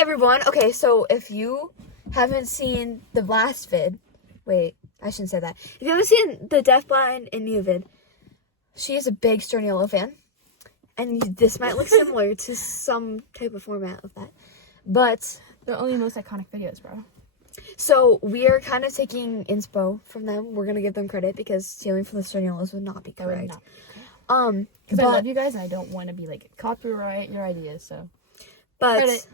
everyone. Okay, so if you haven't seen the last vid, wait, I shouldn't say that. If you haven't seen the Deafblind and Nia vid, she is a big Stern Yellow fan. And this might look similar to some type of format of that. But they're only most iconic videos, bro. So we are kind of taking inspo from them. We're gonna give them credit because stealing from the Stern Yellows would not be correct. Because I love you guys and I don't want to be like copyright your ideas, so. But credit.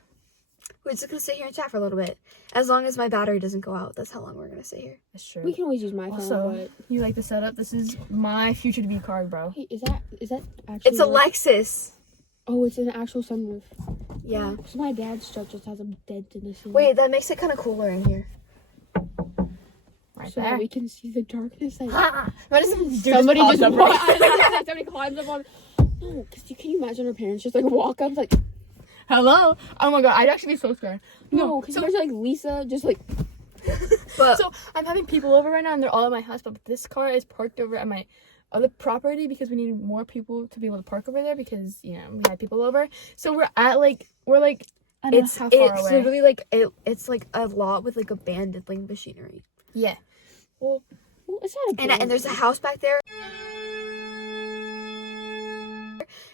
we're just gonna sit here and chat for a little bit. As long as my battery doesn't go out, that's how long we're gonna sit here. That's true. We can always use my phone. Also, but... you like the setup? This is my future to be card, bro. Hey, is that actually? It's a Lexus. Oh, it's an actual sunroof. Yeah. So my dad's truck just has a dent in the ceiling. Wait, that makes it kind of cooler in here. Right so there. that we can see the darkness. Somebody just somebody climbs up on. No, because can you imagine our parents just like walk up like, hello? Oh my god, I'd actually be so scared. no, because imagine like Lisa just like. But so I'm having people over right now and they're all at my house, but this car is parked over at my other property because we need more people to be able to park over there because, you know, we had people over. So we're I don't know how far away. Literally like it's like a lot with like abandoned like machinery. Yeah. Well, it's not a And there's a house back there.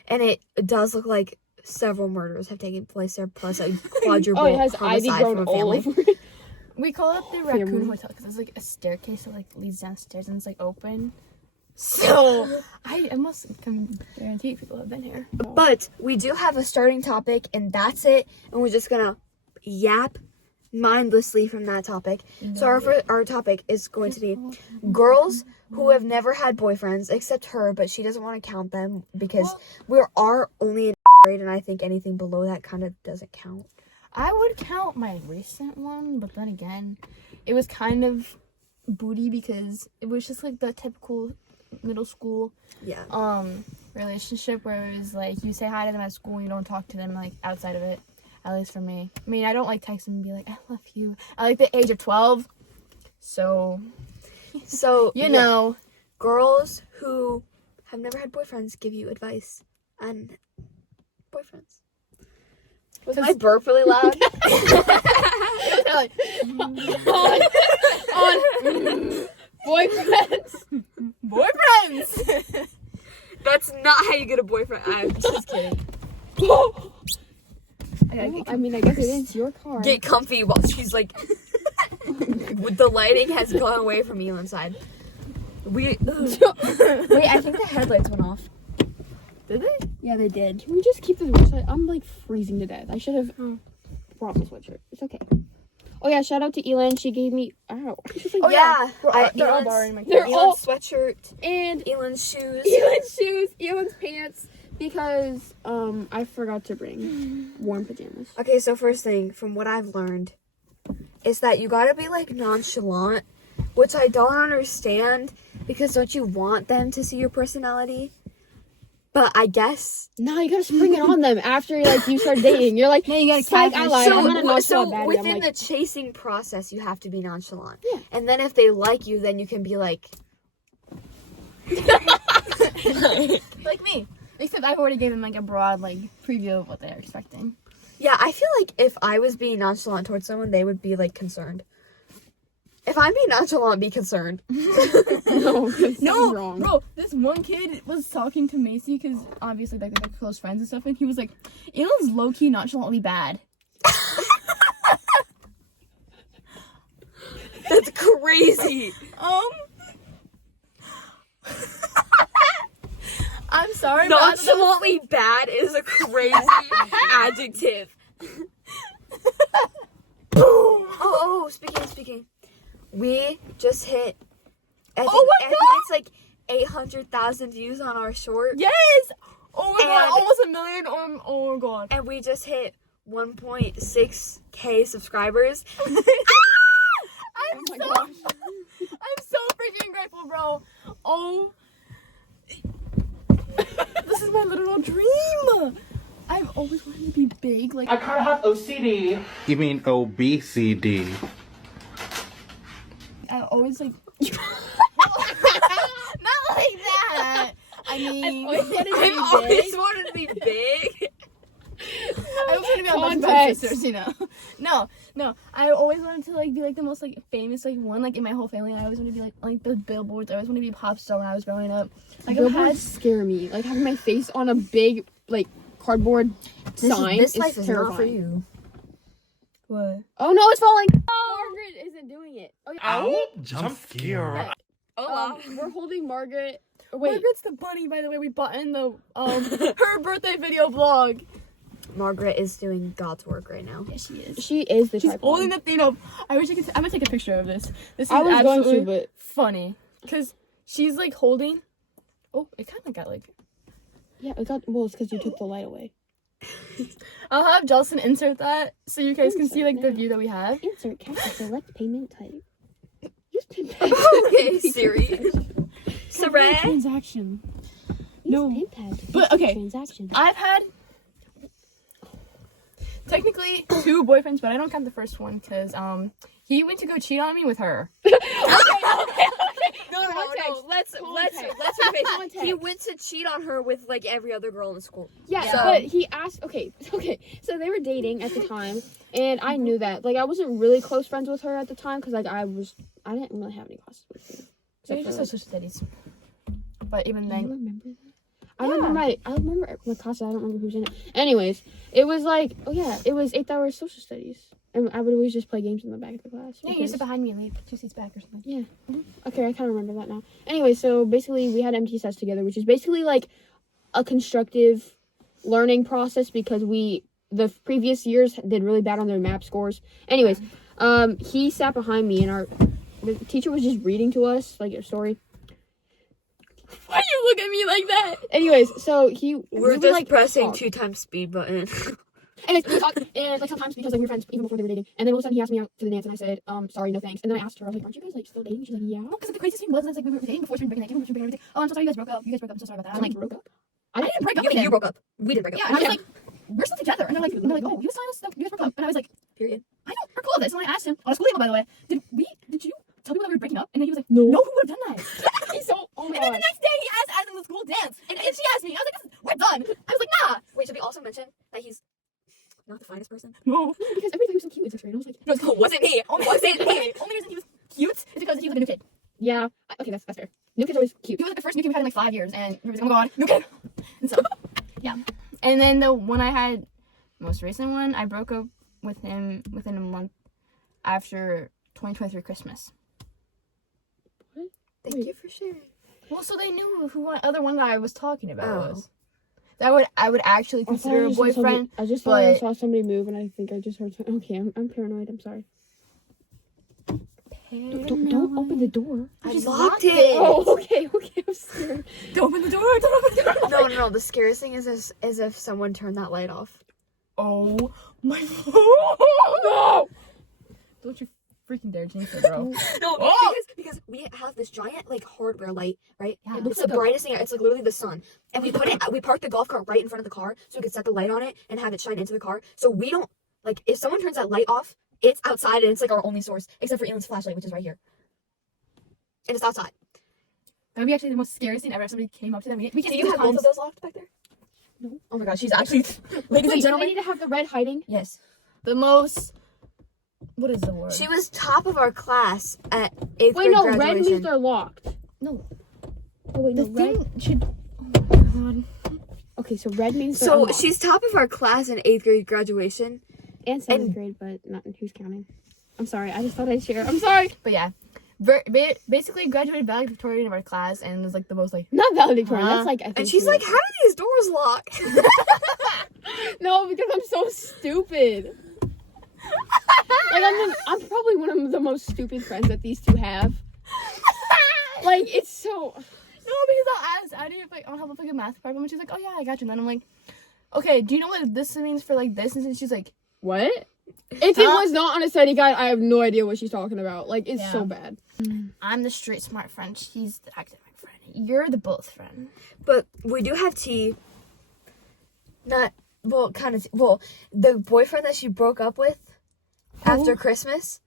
And it does look like several murders have taken place there, plus a quadruple it has ivy homicide grown from a all family. over it. We call it the Raccoon Hotel because it's like a staircase that like leads downstairs and it's like open. So I almost can guarantee people have been here. But we do have a starting topic, and that's it. And we're just gonna yap mindlessly from that topic. So our topic is going to be girls who have never had boyfriends, except her, but she doesn't want to count them because we are only in grade, and I think anything below that kind of doesn't count. I would count my recent one, but then again, it was kind of booty because it was just like the typical middle school relationship where it was like you say hi to them at school and you don't talk to them like outside of it, at least for me. I mean, I don't like text them and be like I love you at like the age of 12, so you know, girls who have never had boyfriends give you advice on boyfriends. Was my burp really loud? on boyfriends. boyfriends. That's not how you get a boyfriend. I'm just kidding. I mean, I guess it is your car. Get comfy while she's like, the lighting has gone away from Elon's side. Wait, I think the headlights went off. Did they? Yeah, they did. Can we just keep this website? I'm like freezing to death. I should have brought my sweatshirt. It's okay. Oh yeah, shout out to Elin. She gave me. Ow. Oh yeah, they're all borrowing my they're all sweatshirt and Elon's shoes. Elan's shoes, Elan's pants, because I forgot to bring warm pajamas. Okay, so first thing, from what I've learned, is that you gotta be like nonchalant, which I don't understand because don't you want them to see your personality? But I guess No, you gotta spring it on them after like you start dating. You're like, yeah, you gotta psych, I lied. I'm not a nonchalant so baddie. within I'm like, the chasing process, you have to be nonchalant. Yeah. And then if they like you, then you can be like, like me. Except I've already given like a broad like preview of what they're expecting. yeah. I feel like if I was being nonchalant towards someone, they would be like concerned. If I'm being nonchalant, be concerned. no, wrong. Bro, this one kid was talking to Macy because obviously like they're close friends and stuff, and he was like, "Elon's low key nonchalantly bad." That's crazy. I'm sorry, but Nonchalantly bad is a crazy adjective. Boom. Oh, speaking. We just hit. I think it's like 800,000 views on our short. yes. Oh my god, almost a million. Oh my god. And we just hit 1.6k subscribers. I'm so freaking grateful, bro. Oh, this is my literal dream. I've always wanted to be big. Like I kind of have OCD. You mean obesity? I always like. Not like that. I mean, I've always wanted to be I've always wanted to be big. I was gonna be on Buffy Sisters, you know. No. I always wanted to like be like the most like famous like one like in my whole family. I always wanted to be like the billboards. I always wanted to be a pop star when I was growing up. Like Billboards scare me. Like having my face on a big like cardboard sign. This life is terrifying. not for you. What? Oh no, it's falling. Margaret isn't doing it. Oh, yeah. Ow! Jump scare. Yeah. Oh, We're holding Margaret. Wait. Margaret's the bunny, by the way. We bought in the her birthday video vlog. Margaret is doing God's work right now. Yeah, she is. She is the She's tripod. holding the thing up. I wish I could. I'm gonna take a picture of this. This is I was going absolutely to, but funny because she's like holding. Oh, it kind of got like. yeah, it got well. It's because you took the light away. I'll have Justin insert that so you guys can see Insert like the now. view that we have. Insert cash. Select payment type. Use PayPal. Okay, Siri. Saray. Transaction. Use No. PayPal to But, complete okay. transaction. I've had technically 2 boyfriends, but I don't count the first one because he went to go cheat on me with her. No. Context. Let's rephrase. Context. He went to cheat on her with like every other girl in the school. Yeah, So- but he asked. Okay. So they were dating at the time, and I knew that. Like, I wasn't really close friends with her at the time because, like, I didn't really have any classes with her. So Except just for, social studies. But even do you then, remember that? I remember my class. I don't remember who's in it. Anyways, it was like, it was 8 hours social studies, and I would always just play games in the back of the class. yeah, you sit behind me and leave 2 seats back or something. Yeah. Okay, I kind of remember that now. Anyway, so basically we had MTSS together, which is basically like a constructive learning process because the previous years did really bad on their map scores. Anyways, he sat behind me and the teacher was just reading to us like a story. Why you look at me like that? Anyways, so We're would, just like, pressing talk. 2 times speed button. And we talked, and like sometimes because like we were friends even before they were dating, and then all of a sudden he asked me out to the dance, and I said, sorry, no thanks. And then I asked her, I was like, aren't you guys like still dating? She's like, yeah. Because the craziest thing was like we were dating before spring break, and everything. Oh, I'm so sorry you guys broke up. I'm so sorry about that. I'm like, broke up. I didn't break up with You him. broke up. We didn't break up. Yeah, and I was like, we're still together. And they're like, oh, you signed us stuff. You guys broke up. And I was like, Period. I know, we're cool with this. And I asked him on a school email, by the way, did you tell people that we were breaking up? And then he was like, No. who would have done that? He's so, oh my And then the gosh. next day he asked us in the school dance. And she asked me. I was like, we're done. I was like, nah. Wait, should we also mention that he's not the finest person? No. Because everything was so cute in 6th grade, and I was like, No, it wasn't me. Wasn't me. Only reason he was cute is because he was like a new kid. yeah, okay, that's fair. New kid's always cute. He was like the first new kid we had in like 5 years. And we were like, oh my god, new kid. And so, yeah. And then the one I had, most recent one, I broke up with him within a month after 2023 Christmas. Thank you for sharing. Well, so they knew who one other one that I was talking about Oh. was. That I would actually consider a boyfriend. I just thought I but- saw somebody move, and I think I just heard something. Okay, I'm paranoid. I'm sorry. Don't open the door. I just locked locked it. Oh, okay. I'm scared. Don't open the door! Don't open the door! No. The scariest thing is if someone turned that light off. Oh my No. Don't you freaking dare jinx it, bro. No, Oh! because we have this giant like hardware light, right? Yeah. It's the brightest thing. It's like literally the sun. And we parked the golf cart right in front of the car so we could set the light on it and have it shine into the car. So we don't like if someone turns that light off, it's outside and it's like our only source, except for Elon's flashlight, which is right here. And it's outside. That would be actually the most scariest thing ever if somebody came up to them. We Do can you have both of those locked back there? No. Oh my god, she's actually ladies and Wait, do I gentlemen. need to have the red hiding? Yes. The most. What is the word? She was top of our class at 8th Wait, grade no, red graduation. means they're locked. No. Oh, wait, The no, red. thing should. Oh my god. Okay, so red means they're So unlocked. she's top of our class in 8th grade graduation. And 7th grade, but not who's counting. I'm sorry, I just thought I'd share. I'm sorry. But yeah. Basically graduated valedictorian of our class and was like the most like. Not valedictorian. Huh? That's like I think And she's two. like, how do these doors lock? No, because I'm so stupid. Like I'm probably one of the most stupid friends that these two have. Like it's so. No, because I'll ask Addie if like I'll help with like a math problem and she's like, oh yeah, I got you. And then I'm like, okay, do you know what this means for like this? And then she's like, What? If it was not on a study guide, I have no idea what she's talking about. Like it's so bad. I'm the street smart friend. She's the academic friend. You're the both friend. But we do have tea. Not, well, kind of, the boyfriend that she broke up with after Christmas.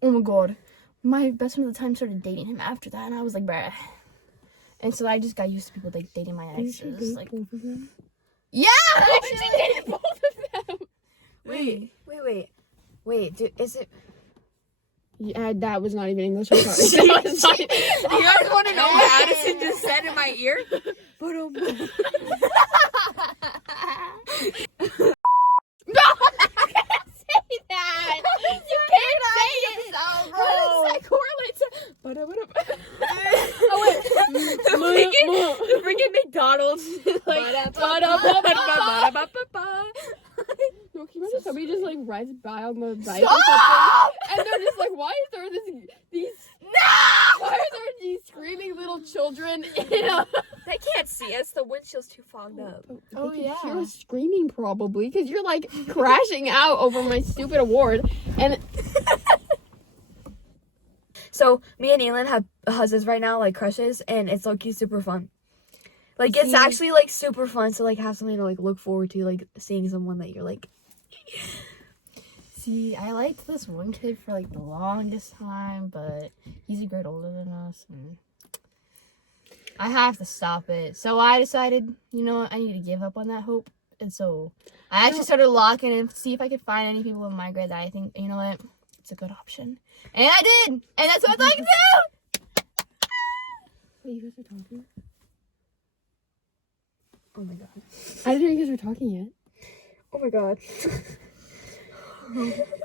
Oh my god. My best friend at the time started dating him after that, and I was like, bruh. And so I just got used to people like dating my exes. Like, both of them? yeah, She dated both of Wait, dude, is it? Yeah, that was not even English. I'm sorry. That was not- You guys want to know what Addison just said in my ear? But say that. You can't say it. How does that correlate to? the freaking McDonald's. No, can you imagine somebody just like rides by on the bike Stop! and they're just like, why is there these why are there these screaming little children in a They can't see us. The windshield's too fogged up. Oh, they can yeah. hear us screaming probably because you're like crashing out over my stupid award and So me and Elin have husbands right now, like crushes, and it's low-key super fun. Like it's actually like super fun to like have something to like look forward to, like seeing someone that you're like. See, I liked this one kid for like the longest time, but he's a grade older than us, and I have to stop it. So I decided, you know what, I need to give up on that hope, and so I actually started looking and see if I could find any people in my grade that I think, you know what, it's a good option, and I did, and that's what I'd like to do. wait, you guys are talking? Oh my god. I didn't know you guys were talking yet. Oh my god.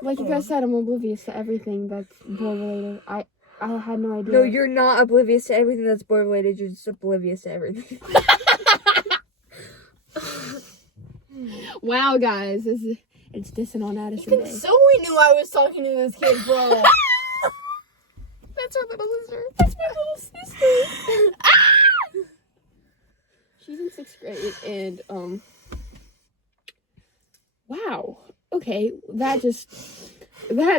Like you guys said, I'm oblivious to everything that's boy related. I had no idea. No, you're not oblivious to everything that's boy related. You're just oblivious to everything. Wow, guys, it's dissing on Addison Even Day. Zoe knew I was talking to this kid, bro. That's our little sister. That's my little sister. She's in 6th grade, and wow. Okay, that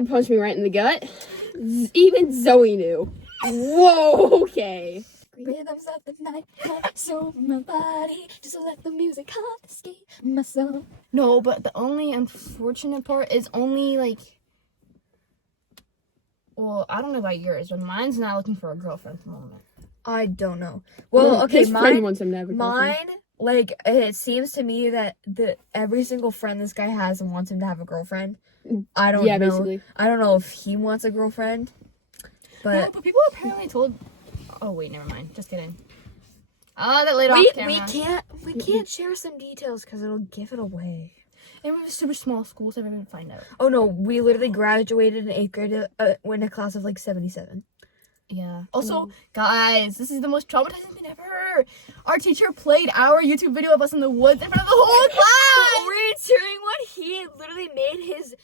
punched me right in the gut. Even Zoe knew. Whoa. Okay. Rhythms of the night, so my body just let the music confiscate my soul. No, but the only unfortunate part is only like, well, I don't know about yours, but mine's not looking for a girlfriend at the moment. I don't know. Well, okay, his friend mine. wants him to have a girlfriend. Mine, like, it seems to me that every single friend this guy has wants him to have a girlfriend. I don't know. Yeah, basically. I don't know if he wants a girlfriend, No, but but people apparently told. Oh wait, never mind. Just kidding. Oh, that laid off camera. we can't share some details because it'll give it away. And we have a super small school, so everyone would find out. Oh no, we literally graduated in 8th grade in a class of like 77. Yeah. Also, guys, this is the most traumatizing thing ever. Our teacher played our YouTube video of us in the woods in front of the whole The class. orienteering one, he literally made his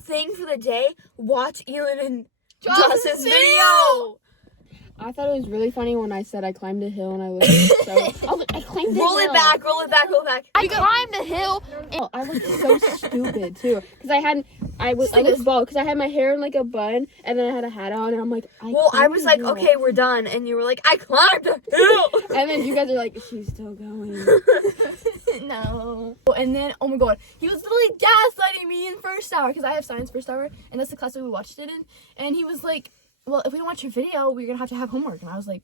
thing for the day. Watch Elin and Joss's video. I thought it was really funny when I said I climbed a hill and I looked so. I was like, I climbed a hill. Roll it back, roll it back, roll it back. I climbed a hill. And I looked so stupid too, because I looked bald because I had my hair in like a bun and then I had a hat on and I'm like, I climbed was a like, hill. okay, we're done, and you were like, I climbed a hill. And then you guys are like, she's still going. No. And then, oh my god, he was literally gaslighting me in first hour because I have science first hour, and that's the class that we watched it in. And he was like, well, if we don't watch your video, we're gonna have to have homework. And I was like,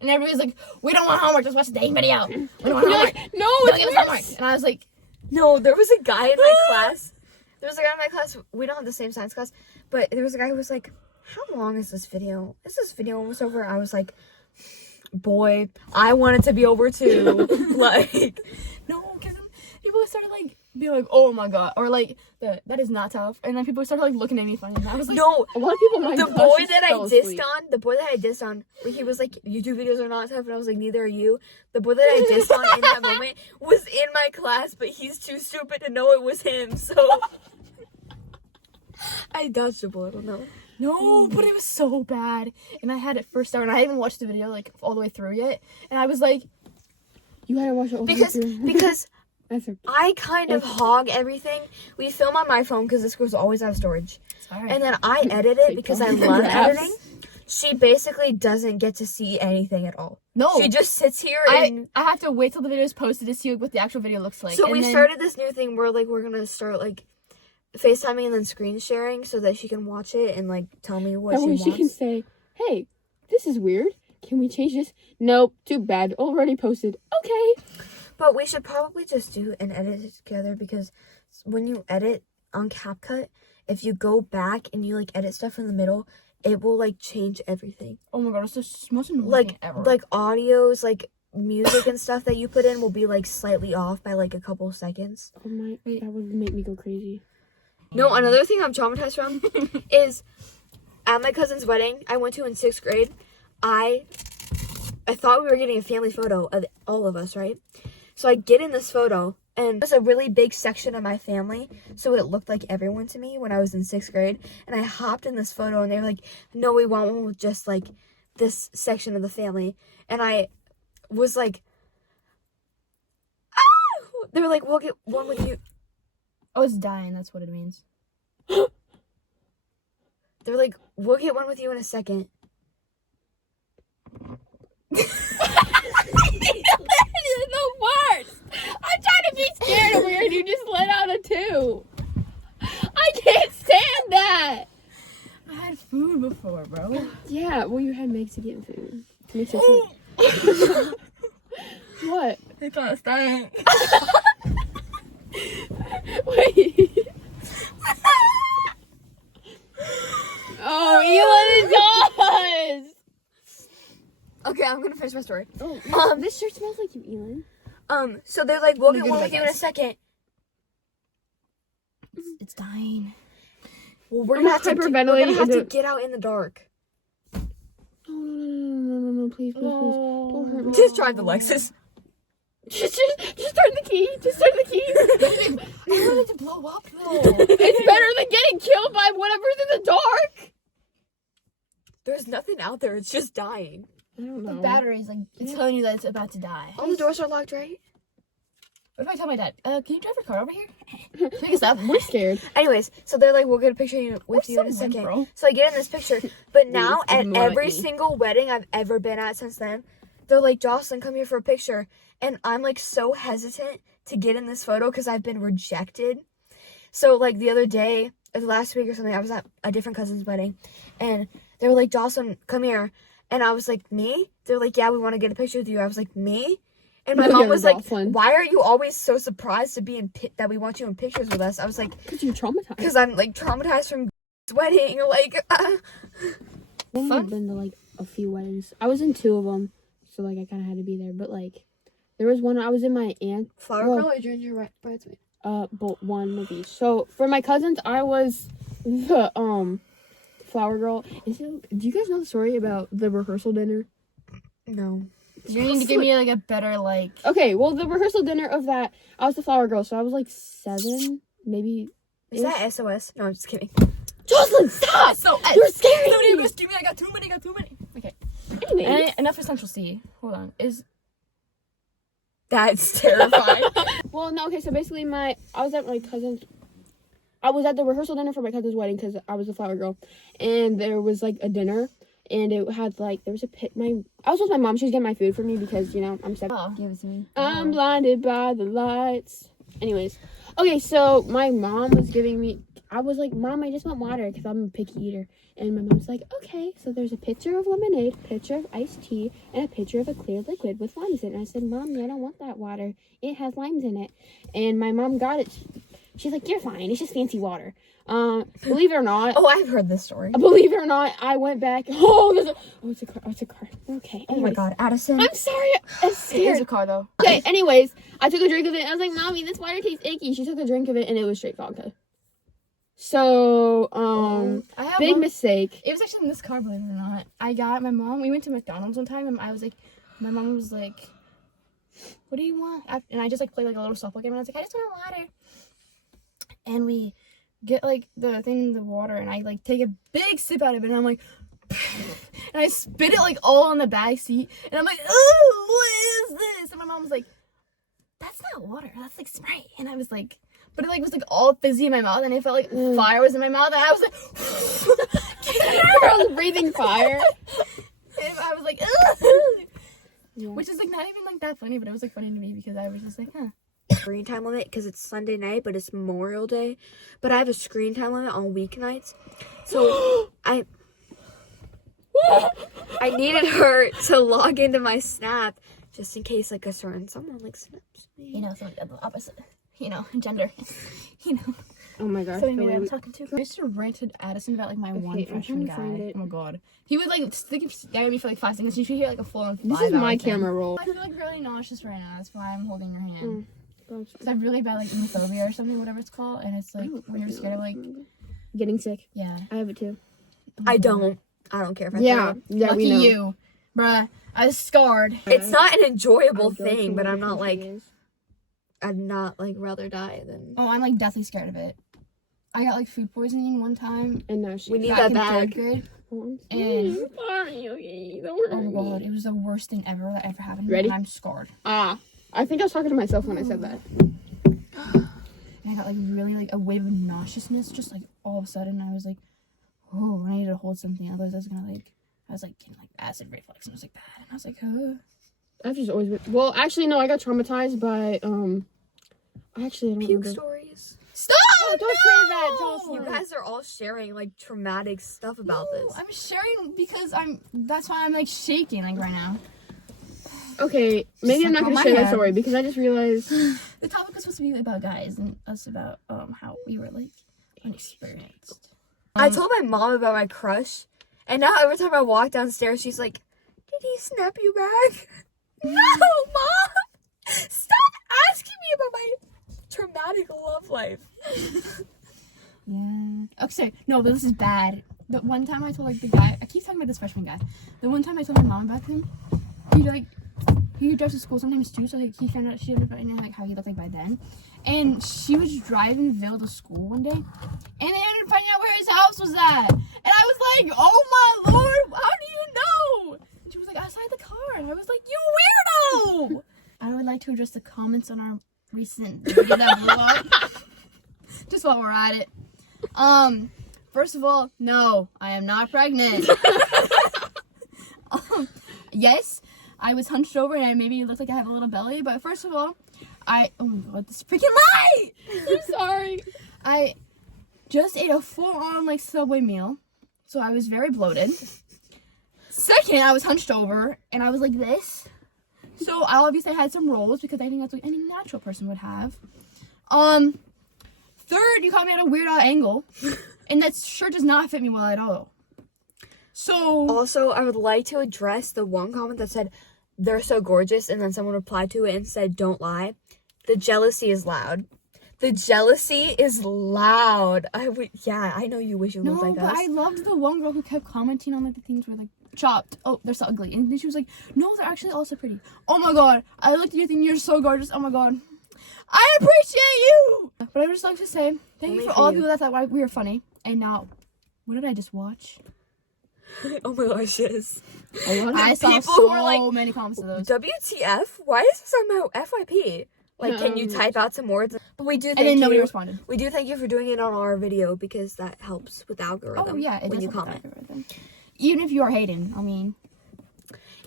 and everybody's like, we don't want homework, just watch the dang video. We don't want homework. No, Don't give us homework. And I was like, No, there was a guy in my class. We don't have the same science class, but there was a guy who was like, how long is this video? Is this video almost over? I was like, boy, I want it to be over too. Like, no, because people started like being like, oh my god, or like that is not tough, and then people started like looking at me funny, and I was like, no, A lot of people might the boy that I dissed on, where he was like, YouTube videos are not tough, and I was like, neither are you. The boy that I dissed on in that moment was in my class, but he's too stupid to know it was him, so I dodged a bullet on that one. no, but it was so bad, and I had it first hour, and I hadn't watched the video like all the way through yet, and I was like, You gotta watch it all because That's okay. I kind of hog everything. We film on my phone because this goes always out of storage. sorry. And then I edit it because I love Apps. editing. She basically doesn't get to see anything at all. no, She just sits here I and... have to wait till the video is posted to see what the actual video looks like. So and we then- started this new thing where, like, we're going to start, like, FaceTiming and then screen sharing so that she can watch it and, like, tell me what That she way wants. she can say, hey, this is weird. Can we change this? Nope, too bad. Already posted. Okay. But we should probably just do and edit it together because when you edit, on CapCut, if you go back and you like edit stuff in the middle, it will like change everything. Oh my god, it's the most annoying thing ever. Like audios, like music and stuff that you put in will be like slightly off by like a couple seconds. Oh my, that would make me go crazy. No, another thing I'm traumatized from is at my cousin's wedding I went to in 6th grade, I thought we were getting a family photo of all of us, right? So I get in this photo, and there's a really big section of my family, so it looked like everyone to me when I was in 6th grade. And I hopped in this photo, and they were like, no, we want one with just, like, this section of the family. And I was like, ah! They were like, we'll get one with you. Oh, it's dying, that's what it means. They were like, we'll get one with you in a second. You're the worst. I'm trying to be scared over here and you just let out a 2. I can't stand that. I had food before, bro. Yeah, well, you had Mexican food. Mexican food. What? It's not dying. Wait. Oh, Elon, it does. Okay, I'm gonna finish my story. Oh, this shirt smells like you, Elon. So they're like, we'll get good, one I with you in a guess. second. It's dying. Well, we're I'm gonna have to hyperventilating. have to get out in the dark. Oh, no, please, don't hurt me. Just drive the Lexus. Just turn the key. Just turn the key. I wanted to blow up though. It's better than getting killed by whatever's in the dark. There's nothing out there. It's just dying. I don't The know. battery's like it's telling you that it's about to die. All the doors are locked, right? What if I tell my dad, can you drive your car over here? Pick us up. We're scared. Anyways, so they're like, we'll get a picture with you in a so second. bro. So I get in this picture, but now at money. every single wedding I've ever been at since then, they're like, Jocelyn, come here for a picture. And I'm like so hesitant to get in this photo because I've been rejected. So like the other day, or the last week or something, I was at a different cousin's wedding, and they were like, Jocelyn, come here. And I was like, me? They're like, yeah, we want to get a picture with you. I was like, me? And my mom was like, Jocelyn. why are you always so surprised to be in that we want you in pictures with us? I was like, Because you're traumatized. because I'm like traumatized from wedding. Like, I've been to like a few weddings. I was in 2 of them, so like I kind of had to be there. But like, there was one I was in my aunt. flower girl or ginger bridesmaid? But one of each. So for my cousins, I was the flower girl. And so, do you guys know the story about the rehearsal dinner? No. You need to give me like a better like. Okay, well the rehearsal dinner of that, I was the flower girl, so I was like 7, maybe. Is that SOS? No, I'm just kidding. Jocelyn, stop! So You're scaring Somebody me. rescue me! I got too many. Okay. Anyways. Enough for Central C. Hold on. That's terrifying. Well, no, okay, so basically I was at my cousin's, I was at the rehearsal dinner for my cousin's wedding because I was the flower girl, and there was like a dinner, and it had like, there was a pit, I was with my mom, she was getting my food for me because, you know, I'm 7. Oh, give it to me. I'm blinded by the lights. Anyways, okay, so my mom was giving me, I was like, Mom, I just want water because I'm a picky eater. And my mom's like, okay. So there's a pitcher of lemonade, pitcher of iced tea, and a pitcher of a clear liquid with limes in it. And I said, Mommy, I don't want that water. It has limes in it. And my mom got it. She's like, you're fine. It's just fancy water. Believe it or not. Oh, I've heard this story. Believe it or not, I went back. It's a car. Okay. Oh my anyways. God, Addison. I'm sorry. I'm It is scared. a car though. Okay, anyways, I took a drink of it and I was like, Mommy, this water tastes icky. She took a drink of it and it was straight vodka. So, I have big one- mistake. It was actually in this car, believe it or not. I got my mom. We went to McDonald's one time, and my mom was like, "What do you want?" And I just like played like a little softball game, and I was like, "I just want water." And we get like the thing in the water, and I like take a big sip out of it, and I'm like, and I spit it like all on the back seat, and I'm like, "Oh, what is this?" And my mom was like, "That's not water. That's like Sprite." And I was like. But it like was like all fizzy in my mouth, and it felt like fire was in my mouth, and I was like, I was breathing fire. and I was like, Yeah. which is like not even like that funny, but it was like funny to me because I was just like, huh. Screen time limit because it's Sunday night, but it's Memorial Day. But I have a screen time limit on weeknights, so I needed her to log into my Snap just in case like a certain someone like snaps me. You know, so like the opposite. You know, gender. You know. Oh my gosh. So the maybe way I'm we- talking to. I used to rant at Addison about like my one I'm freshman trying to find guy. it. Oh my god, he would like stick at me for like 5 seconds. You should hear like a full on 5 This is my hour thing. camera roll. I feel like really nauseous right now. That's why I'm holding your hand. Gosh. Cause I have really bad like emephobia or something, whatever it's called, and it's like when you're scared of like Getting sick. yeah. I have it too. I don't care if I Yeah. throw Yeah, Lucky we know. you, bruh. I was scarred. up. It's not an enjoyable I'll go to thing, but where I'm the not country like, is. I'd not like rather die than. Oh, I'm like deathly scared of it. I got like food poisoning one time. And now she. We need back that in bag. 3rd grade. And And sorry, okay, don't oh worry. my god, it was the worst thing ever that ever happened. Ready? And I'm scarred. I think I was talking to myself when I said that. And I got like really like a wave of nauseousness just like all of a sudden. I was like, oh, I need to hold something, otherwise I was gonna like, I was like getting like acid reflux and it was like bad. And I was like, I've just always been. Well, actually, no. I got traumatized by Actually, I don't Puke remember. stories. stop! Oh, don't say that. Don't You say guys are all sharing like traumatic stuff about No, this. I'm sharing because that's why I'm like shaking like right now. Okay, maybe I'm not on gonna my share that head. story because I just realized. The topic was supposed to be about guys and us about how we were like inexperienced. I told my mom about my crush, and now every time I walk downstairs, she's like, "Did he snap you back?" No, Mom! Stop asking me about my traumatic love life. Yeah. Okay, sorry. No, but this is bad. The one time I told like the guy, I keep talking about this freshman guy. The one time I told my mom about him, he drives to school sometimes too. So like she ended up finding out like how he looked like by then, and she was driving Ville to school one day, and they ended up finding out where his house was at, and I was like, oh my lord, how do you know? And she was like outside the car, and I was like, you weirdo. I would like to address the comments on our recent video that blew up. Just while we're at it. First of all, no, I am not pregnant. Yes, I was hunched over and maybe it looked like I have a little belly, but first of all, oh my god, this freaking light! I'm sorry. I just ate a full-on like Subway meal, so I was very bloated. Second, I was hunched over and I was like this. So I obviously had some rolls because I think that's what any natural person would have. Third, you caught me at a weird odd angle, and that shirt does not fit me well at all. So Also, I would like to address the one comment that said, "They're so gorgeous," and then someone replied to it and said, "Don't lie." The jealousy is loud. The jealousy is loud. I know you wish you no, looked like but us. I loved the one girl who kept commenting on like the things where like chopped. Oh, they're so ugly, and then she was like, "No, they're actually also pretty." Oh my god, I looked at you thinking you're so gorgeous. Oh my god. I appreciate you! But I would just like to say, thank you for all the people that thought we were funny. And now, what did I just watch? Oh my gosh, yes. I saw people so who were like, many comments of those. WTF? Why is this on my FYP? Like, can you type out some words? But we do And thank then nobody you. responded. We do thank you for doing it on our video because that helps with the algorithm. Oh yeah, it when does you help with comment. the algorithm. Even if you are hating, I mean.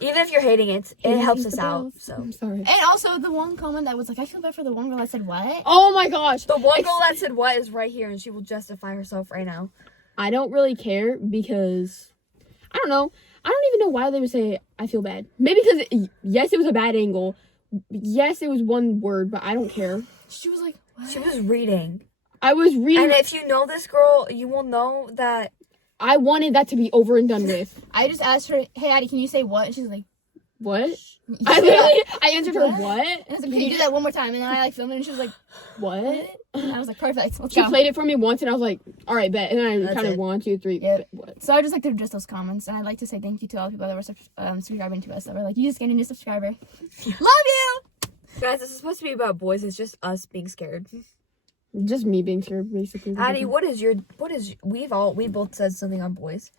Even if you're hating it, it helps us out. So I'm sorry. And also the one comment that was like, I feel bad for the one girl that said what? Oh my gosh. the one girl that said what is right here, and she will justify herself right now. I don't really care because I don't know. I don't even know why they would say I feel bad. Maybe because yes, it was a bad angle. Yes, it was one word, but I don't care. She was like, what? She was reading, I was reading. and if you know this girl, you will know that. I wanted that to be over and done with. I just asked her, hey Addie, can you say what? And she's like, What? yeah. I answered her What? what? And I was like, can you do that one more time? And then I like filmed it and she was like, What? and I was like, perfect, let's She go. played it for me once and I was like, all right, bet. And then I That's counted it. 1, 2, 3. Yep. bet, what? So I just like to address those comments, and I'd like to say thank you to all the people that were subscribing to us. That were like, you just gained a new subscriber. Love you. Guys, this is supposed to be about boys. It's just us being scared. Just me being scared, basically. Addie, we both said something on boys.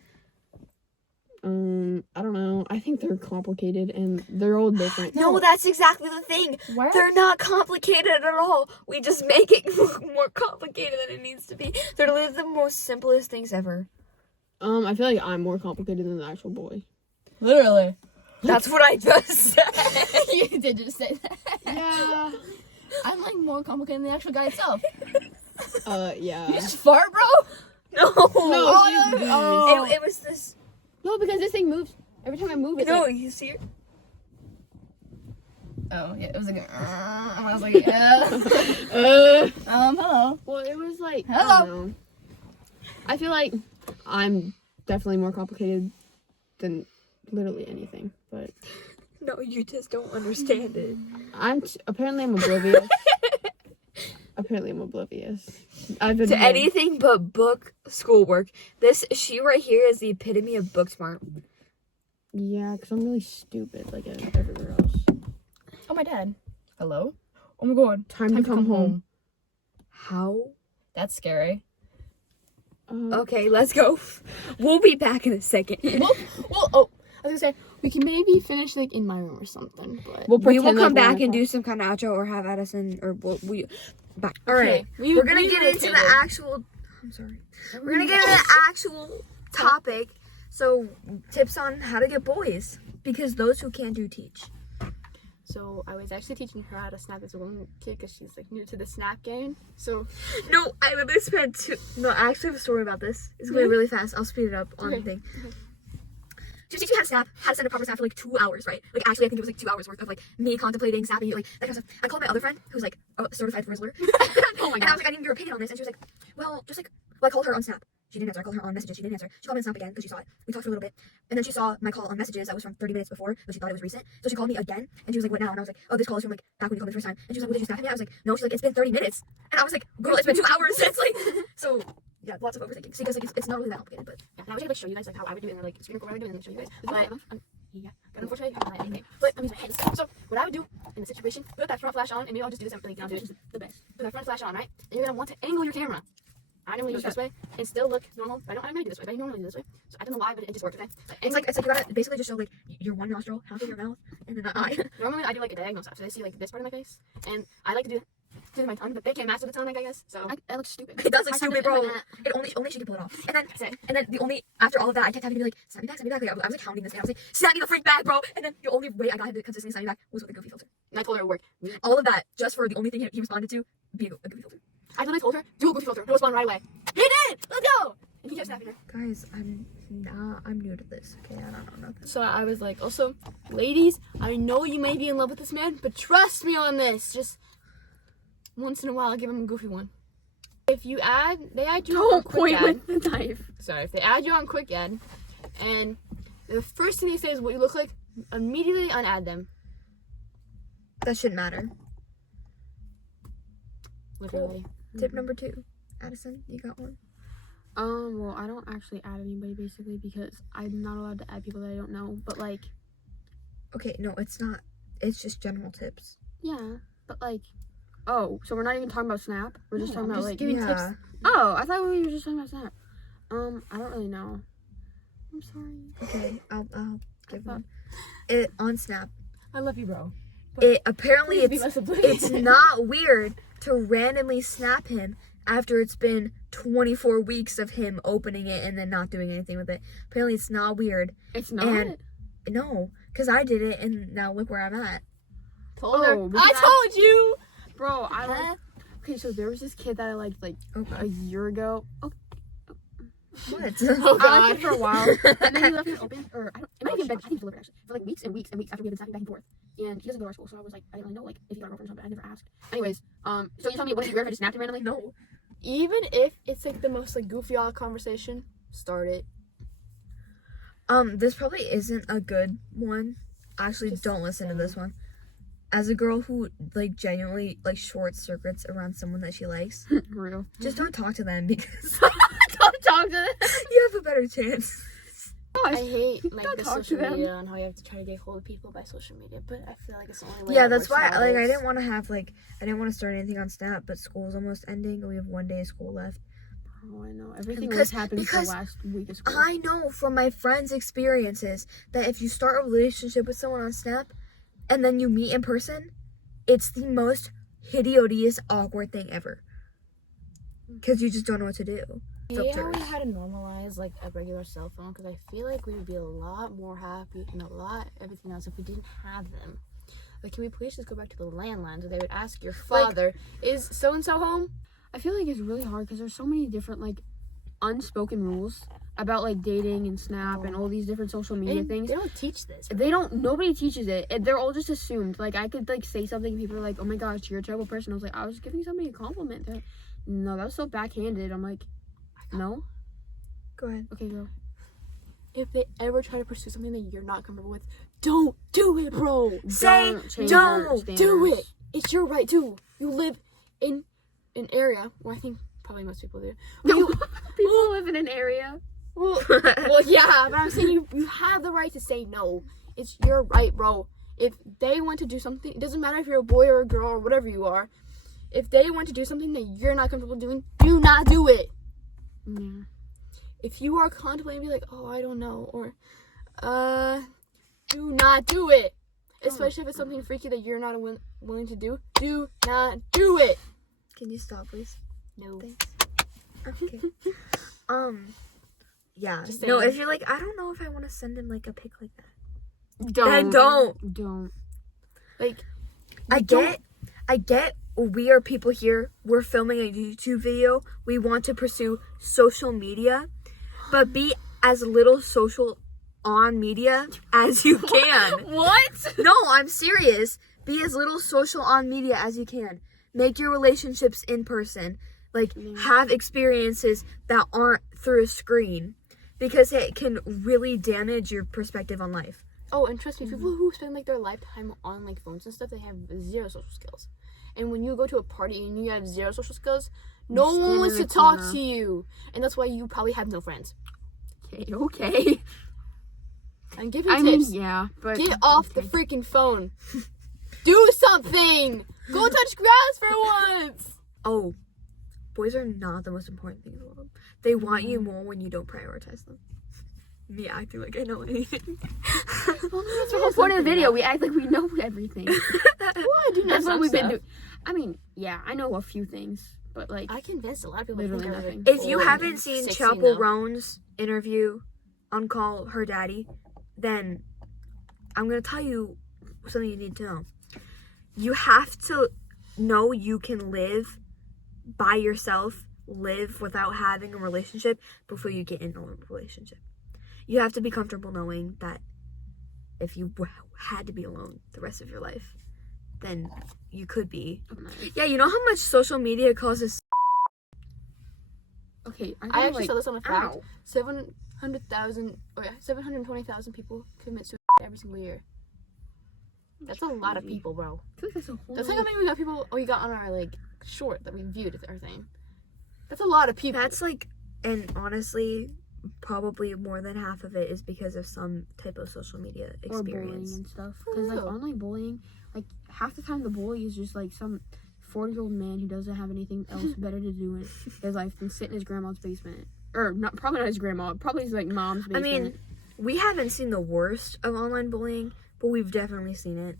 I don't know. I think they're complicated and they're all different. No, that's exactly the thing. Where? They're not complicated at all. We just make it look more complicated than it needs to be. They're literally the most simplest things ever. I feel like I'm more complicated than the actual boy. Literally. That's what I just said. You did just say that. Yeah. I'm like more complicated than the actual guy itself. Yeah. You just fart, bro? No. Oh, It was this. No, because this thing moves. Every time I move it. No, you see it? Oh, yeah, it was like, and I was like, hello. Well, it was like, I Hello. don't know. I feel like I'm definitely more complicated than literally anything, but No, you just don't understand it. apparently I'm oblivious. Apparently I'm oblivious. I've been To told. anything but book schoolwork. She right here is the epitome of book smart. Yeah, because I'm really stupid, like everywhere else. Oh, my dad. Hello? Oh my god. Time to come home. How? That's scary. Okay, let's go. We'll be back in a second. Well, I was gonna say, we can maybe finish, like, in my room or something, but... We'll We will pretend come like we're back on and a do some kind of outro or have Addison or we back. All Okay, right, we're gonna get into the actual. I'm sorry. We're gonna get into the actual topic. So, tips on how to get boys because those who can do teach. So, I was actually teaching her how to snap this one kid because she's, like, new to the snap game. So, No, I literally spent two. No, I actually have a story about this. It's gonna be really fast. I'll speed it up on the thing. She was teaching me how to snap, how to send a proper snap for like 2 hours, right? Like actually, I think it was like 2 hours worth of like me contemplating snapping, like that kind of stuff. I called my other friend who's like a certified frizzler. Oh my And I was like, I need your opinion on this, and she was like, well, just like, well, I called her on Snap. She didn't answer. I called her on messages. She didn't answer. She called me on Snap again because she saw it. We talked for a little bit, and then she saw my call on messages that was from 30 minutes before, but she thought it was recent. So she called me again, and she was like, "What now?" And I was like, "Oh, this call is from like back when you called me the first time." And she was like, "Well, did you snap me?" I was like, "No." She's like, "It's been 30 minutes," and I was like, "Girl, it's been 2 hours." It's like, so yeah, lots of overthinking. See, because like it's not really that complicated, but yeah, and I wish I could show you guys, like, how I would do it and, like, screen record what I would do and then show you guys. But, yeah, but unfortunately, I'm not anything. But I'm using my head. So, what I would do in the situation, put that front flash on, and maybe I'll just do this, and like, I'll do it the best. Put that front flash on, right? And you're gonna want to angle your camera. I normally do it this way and still look normal. I don't do this way, but I normally do this way. So I don't know why, but it just works, okay? it's like you gotta basically just show like your one nostril, half of your mouth, and then an eye. Normally I do like a diagonal stuff, so they see like this part of my face, and I like to do my tongue, but they can't match with the tongue, I guess. So That looks stupid. It does look I stupid, kinda bro. feel like It only she can pull it off. And then that's it. and then the only after all of that, I kept having to be like, snap me back, snap me back. Like, I was like hounding this guy. I was like, snap me the freak back, bro. And then the only way I got him to consistently snap me back was with a goofy filter. And I told her it would work. All of that just for the only thing he responded to be a goofy filter. I literally told her, do a goofy filter. He'll respond right away. He did! Let's go! And he kept snapping her. Guys, I'm new to this. Okay, I don't know nothing. So I was like, also, ladies, I know you may be in love with this man, but trust me on this. Just once in a while, I'll give him a goofy one. If they add you on Quick Ad. the knife. Sorry, if they add you on Quick Ad, and the first thing they say is what you look like, immediately unadd them. That shouldn't matter. Literally. Tip number 2. Addison, you got one? Well, I don't actually add anybody basically because I'm not allowed to add people that I don't know. But like, Okay, no, it's not. It's just general tips. yeah, but like, oh, so we're not even talking about Snap. We're just talking about like. giving tips. Yeah. Oh, I thought we were just talking about Snap. I don't really know. I'm sorry. Okay, I'll give one. It on Snap. I love you, bro. It apparently Please be my sibling. it's not weird to randomly snap him after it's been 24 weeks of him opening it and then not doing anything with it. Apparently it's not weird. It's not. And no, because I did it and now look where I'm at. Told her. Oh, I told you! Bro, I like. Okay, so there was this kid that I liked like a year ago. Oh, What? Oh, I liked God. him for a while, and then he left me open, or I don't. It might have been been. I think he delivered actually for like weeks and weeks and weeks after we had been snapping back and forth. And he doesn't go to our school, so I was like, I didn't really know like if he got a girlfriend or something. I never asked. Anyways, so you tell me, what did you wear if I just snapped him randomly? No. Even if it's like the most like goofy odd conversation, start it. This probably isn't a good one. Actually, don't listen to this one. As a girl who like genuinely like short circuits around someone that she likes, Real. just don't talk to them because Don't talk to them. you have a better chance. I hate like Don't the talk to social them. media and how you have to try to get hold of people by social media, but I feel like it's the only way. Yeah, it that's works why like I nowadays. didn't want to have like I didn't want to start anything on Snap, but school's almost ending and we have 1 day of school left. Oh, I know. Everything Because- always happens the because last week of school. I know from my friends' experiences that if you start a relationship with someone on Snap and then you meet in person, it's the most hideous, awkward thing ever. Because you just don't know what to do. Yeah, we Filters. had to normalize like a regular cell phone because I feel like we would be a lot more happy and a lot everything else if we didn't have them. Like, can we please just go back to the landlines where they would ask your father, "Is so and so home?" I feel like it's really hard because there's so many different like unspoken rules about like dating and Snap and all these different social media things. They don't teach this. Nobody teaches it. They're all just assumed. Like, I could like say something and people are like, oh my gosh, you're a terrible person. I was like, I was giving somebody a compliment. They're like, no, that was so backhanded. I'm like, no. Go ahead. Okay, girl. If they ever try to pursue something that you're not comfortable with, don't do it, bro. Don't Do it. It's your right to. You live in an area where I think probably most people do. People live in an area. Well, yeah, but I'm saying you have the right to say no. It's your right, bro. If they want to do something, it doesn't matter if you're a boy or a girl or whatever you are. If they want to do something that you're not comfortable doing, do not do it. Yeah. If you are contemplating, be like, oh, I don't know, or, do not do it. Especially if it's something freaky that you're not willing to do. Do not do it. Can you stop, please? No. Thanks. Okay. Yeah. Just No, saying. if you're like, I don't know if I want to send him like a pic like that. Don't. Don't. Like, I get we are people here. We're filming a YouTube video. We want to pursue social media, but be as little social on media as you can. what? No, I'm serious. Be as little social on media as you can. Make your relationships in person. Like, have experiences that aren't through a screen, because it can really damage your perspective on life. Oh, and trust me, people who spend like their lifetime on like phones and stuff, they have zero social skills. And when you go to a party and you have zero social skills, no one wants to talk to you, and that's why you probably have no friends. Okay. I'm giving tips. Yeah, but Get off the freaking phone. Do something. Go touch grass for once. Oh, boys are not the most important thing in the world. They want you more when you don't prioritize them. Me acting like I know anything. That's the whole point of the video. We act like we know everything. What? That's what we've been doing. I mean, yeah, I know a few things, but like, I convinced a lot of people. Literally Think nothing. If you haven't seen 16 Chapel now. Roan's interview on Call Her Daddy, then I'm going to tell you something you need to know. You have to know you can live by yourself, live without having a relationship before you get in a relationship. You have to be comfortable knowing that if you had to be alone the rest of your life, then you could be. Yeah, you know how much social media causes. okay, I actually saw this on a fact. Ow. 720,000 people commit suicide every single year. That's a lot of people, bro. I feel like that's a whole That's like how many we got on our like short that we viewed our thing. That's a lot of people. That's like, and honestly, probably more than half of it is because of some type of social media or bullying experience. and stuff. Because like Ooh. online bullying, like half the time the bully is just like some 40-year-old man who doesn't have anything else better to do in his life than sit in his grandma's basement. Or not, probably not his grandma. Probably his like mom's basement. I mean, we haven't seen the worst of online bullying, but we've definitely seen it.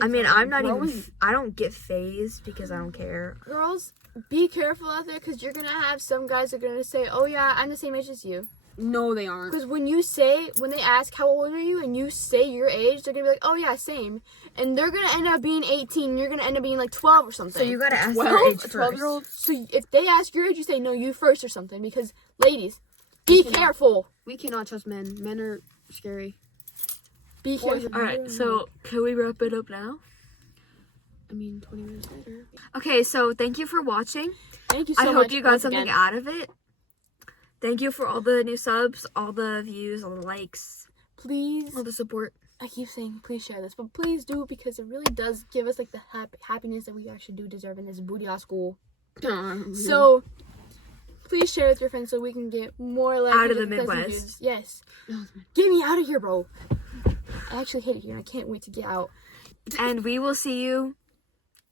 I mean, I'm not even. I don't get phased because I don't care. Girls, be careful out there because you're gonna have some guys that are gonna say, "Oh yeah, I'm the same age as you." no, they aren't. Because when they ask how old are you and you say your age, they're gonna be like, "Oh yeah, same," and they're gonna end up being 18. And you're gonna end up being like 12 or something. So you gotta ask 12? their age A first. 12-year-old? So if they ask your age, you say no, you first or something. Because ladies, be careful. We cannot trust men. Men are scary. Be careful. All right, so can we wrap it up now? I mean, 20 minutes later. Okay, so thank you for watching. Thank you so I much. hope you got once something again. out of it. Thank you for all the new subs, all the views, all the likes, Please, all the support. I keep saying please share this, but please do because it really does give us like the happiness that we actually do deserve in this booty ass school. So please share with your friends so we can get more like Out of the 100,000 Midwest. views. Yes. Get me out of here, bro. I actually hate it here. I can't wait to get out. And we will see you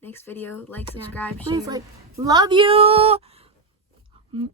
next video. Like, subscribe, share. Please, like, love you. Bye.